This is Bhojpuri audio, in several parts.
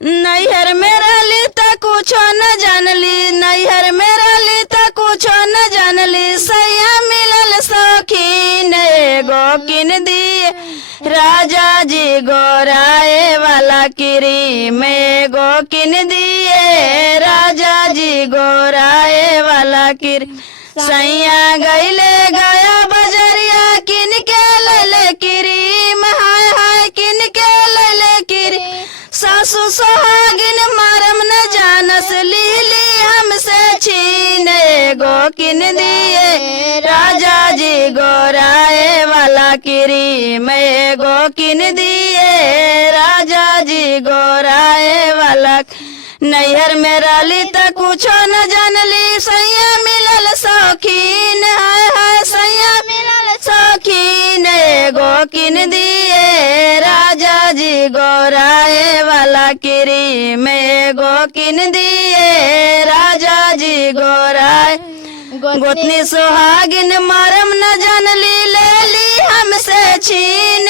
नैहर में रहली त कुछो न जानली, नैहर में रहली त कुछो न जानली। सैया मिलल शौकीन एगो किन दिए राजा जी गोराए वाला क्रीम एगो किन दिए राजा जी गोराए वाला क्रीम। सैया गईले गया बजरिया किन के लैले क्रीम, हाय हाय किन के लैले क्रीम। सासू सोहागिन मरम न जानस लीली हमसे छीन एगो किन दिए राजा जी गोराए वाला क्रीम एगो किन दिए राजा जी गोराए वाला। नैहर में रहली त कुछो न जानली, सैया मिलल शौकीन, हाय हाय सैया मिलल शौकीन एगो किन दिए राजा जी गोराए वाला क्रीम एगो किन दिए राजा जी गोराए। गोतनी सुहागिन मरम न जानली लेली हमसे छीन,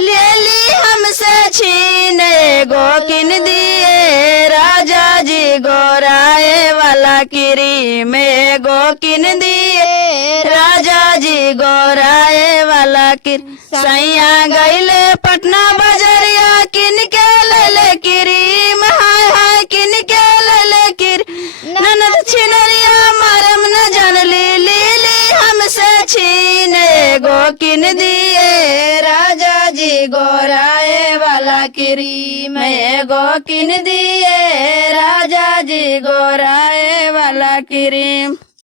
लेली हमसे छीन एगो किन दिए राजा जी गोराए वाला क्रीम एगो किन दिए राजा जी गोराए वाला क्रीम। सैया गईले पटना बजरिया किन के लैले क्रीम, हाय हाय किन के लैले क्रीम। ननद छिनरिया मरम न जानली लीली हमसे छीन एगो किन दिए राजा जी गोराए वाला क्रीम एगो किन दिए राजा जी गोराए वाला क्रीम।